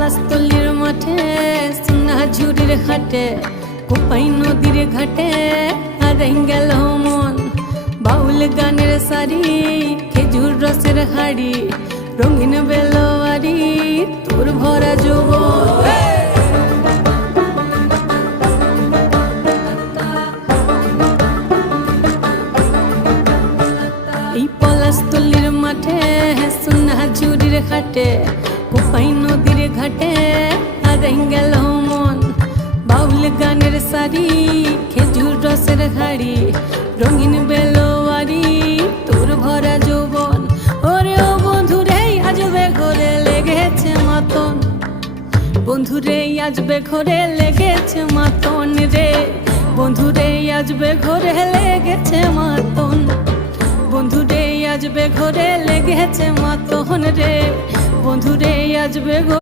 পলাশতলির মাঠে সোনাঝুরির ঘাটে কোপাই নদীর ঘাটে হারাই গেল মন। বাউল গানের শাড়ি খেজুর রসের হাড়ি রঙিন বেলোয়ারি তোর ভরা যৌবন। এই পলাশতলির মাঠে সোনাঝুরির ঘাটে কোপাই নদীর ঘাটে হারাই গেল মন। বাউল গানের শাড়ি খেজুর রসের হাড়ি রঙিন বেলোয়ারি তোর ভরা যৌবন। ওরে ও বন্ধুরে আজবে ঘরে লেগেছে মাতন, বন্ধুরে আজবে ঘরে লেগেছে মাতন রে, বন্ধুরে আজবে ঘরে লেগেছে মাতন, বন্ধুরে আজবে ঘরে লেগেছে মাতন রে, বন্ধুরে আজবে